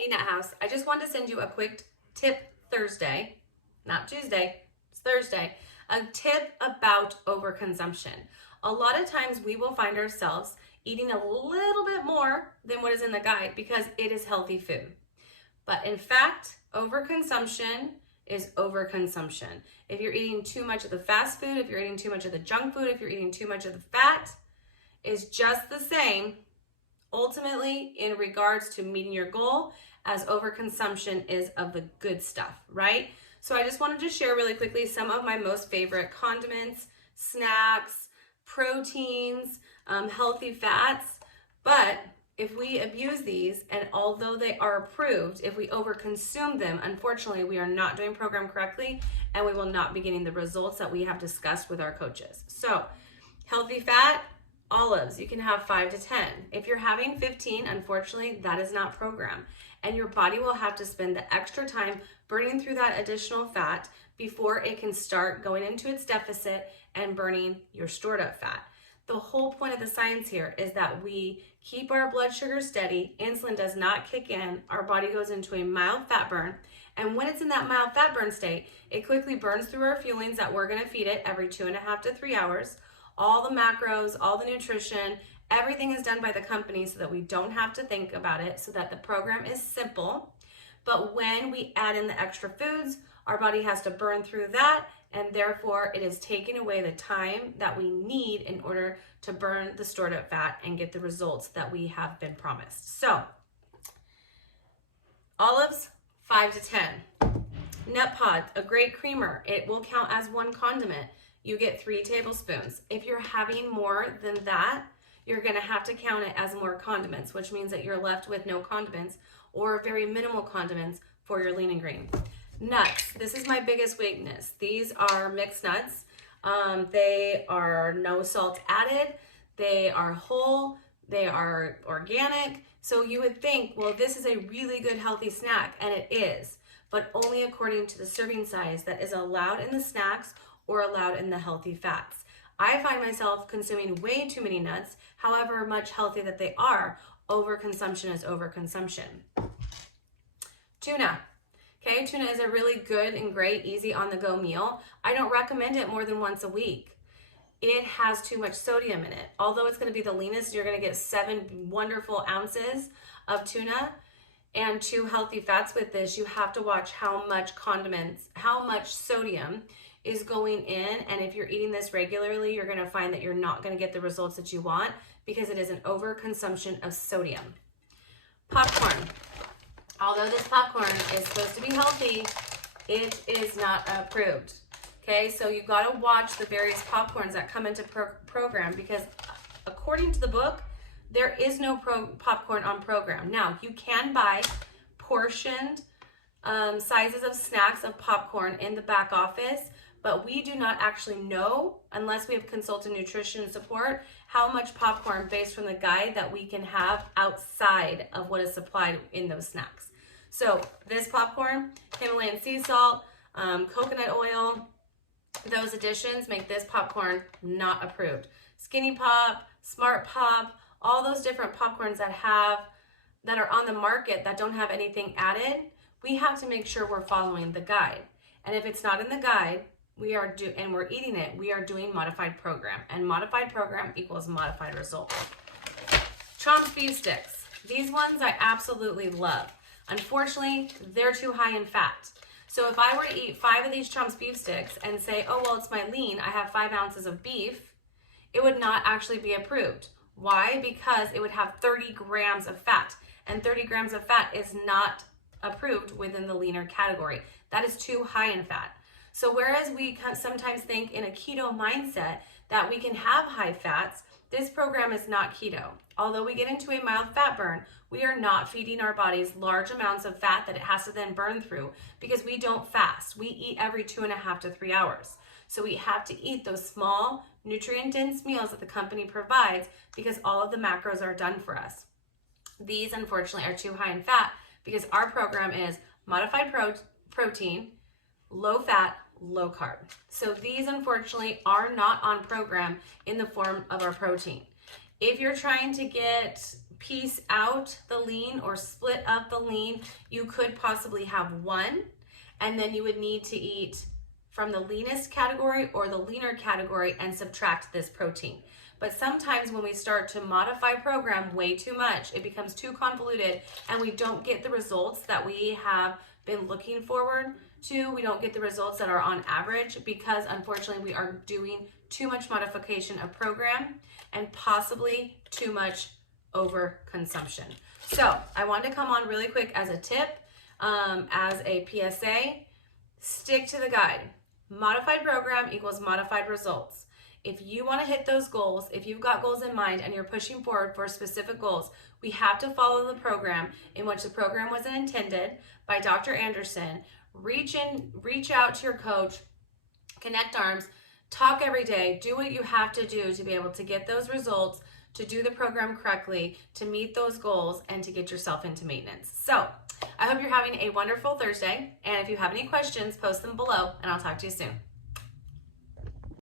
Hey Nut House, I just wanted to send you a quick tip Thursday, not Tuesday, it's Thursday, a tip about overconsumption. A lot of times we will find ourselves eating a little bit more than what is in the guide because it is healthy food. But in fact, overconsumption is overconsumption. If you're eating too much of the fast food, if you're eating too much of the junk food, if you're eating too much of the fat, is just the same ultimately in regards to meeting your goal as overconsumption is of the good stuff, right? So I just wanted to share really quickly some of my most favorite condiments, snacks, proteins, healthy fats. But if we abuse these, and although they are approved, if we overconsume them, unfortunately, we are not doing program correctly and we will not be getting the results that we have discussed with our coaches. So healthy fat, olives, you can have 5 to 10. If you're having 15, unfortunately, that is not program. And your body will have to spend the extra time burning through that additional fat before it can start going into its deficit and burning your stored up fat. The whole point of the science here is that we keep our blood sugar steady, insulin does not kick in, our body goes into a mild fat burn, and when it's in that mild fat burn state, it quickly burns through our fuelings that we're gonna feed it every 2.5 to 3 hours. All the macros, all the nutrition, everything is done by the company so that we don't have to think about it, so that the program is simple. But when we add in the extra foods, our body has to burn through that, and therefore it is taking away the time that we need in order to burn the stored up fat and get the results that we have been promised. So, olives, 5 to 10. Nut pods, a great creamer. It will count as one condiment. You get 3 tablespoons. If you're having more than that, you're gonna have to count it as more condiments, which means that you're left with no condiments or very minimal condiments for your lean and green. Nuts, this is my biggest weakness. These are mixed nuts. They are no salt added. They are whole. They are organic. So you would think, well, this is a really good healthy snack, and it is, but only according to the serving size that is allowed in the snacks or allowed in the healthy fats. I find myself consuming way too many nuts, however much healthy that they are. Overconsumption is overconsumption. Tuna. Okay, tuna is a really good and great, easy on-the-go meal. I don't recommend it more than once a week. It has too much sodium in it. Although it's gonna be the leanest, you're gonna get 7 wonderful ounces of tuna and 2 healthy fats with this. You have to watch how much condiments, how much sodium is going in, and if you're eating this regularly, you're gonna find that you're not gonna get the results that you want because it is an overconsumption of sodium. Popcorn. Although this popcorn is supposed to be healthy, it is not approved. Okay, so you've got to watch the various popcorns that come into program because according to the book, there is no popcorn on program. Now, you can buy portioned sizes of snacks of popcorn in the back office, but we do not actually know, unless we have consulted nutrition support, how much popcorn based from the guide that we can have outside of what is supplied in those snacks. So this popcorn, Himalayan sea salt, coconut oil, those additions make this popcorn not approved. Skinny Pop, Smart Pop, all those different popcorns that are on the market that don't have anything added, we have to make sure we're following the guide. And if it's not in the guide, and we're eating it, we are doing modified program. And modified program equals modified result. Chomsky Sticks. These ones I absolutely love. Unfortunately, they're too high in fat. So if I were to eat 5 of these Chomsky Sticks and say, oh, well, it's my lean, I have 5 ounces of beef, it would not actually be approved. Why? Because it would have 30 grams of fat, and 30 grams of fat is not approved within the leaner category. That is too high in fat. So whereas we sometimes think in a keto mindset that we can have high fats, this program is not keto. Although we get into a mild fat burn, we are not feeding our bodies large amounts of fat that it has to then burn through because we don't fast. We eat every 2.5 to 3 hours. So we have to eat those small, nutrient-dense meals that the company provides because all of the macros are done for us. These, unfortunately, are too high in fat because our program is modified protein, low fat, low carb. So these, unfortunately, are not on program in the form of our protein. If you're trying to get piece out the lean or split up the lean, you could possibly have one, and then you would need to eat from the leanest category or the leaner category and subtract this protein. But sometimes when we start to modify program way too much, it becomes too convoluted and we don't get the results that we have been looking forward to. We don't get the results that are on average because unfortunately we are doing too much modification of program and possibly too much overconsumption. So I wanted to come on really quick as a tip, as a PSA, stick to the guide. Modified program equals modified results. If you want to hit those goals, if you've got goals in mind and you're pushing forward for specific goals, we have to follow the program in which the program was intended by Dr. Anderson. Reach out to your coach, connect arms, talk every day, do what you have to do to be able to get those results, to do the program correctly, to meet those goals, and to get yourself into maintenance. So I hope you're having a wonderful Thursday. And if you have any questions, post them below and I'll talk to you soon.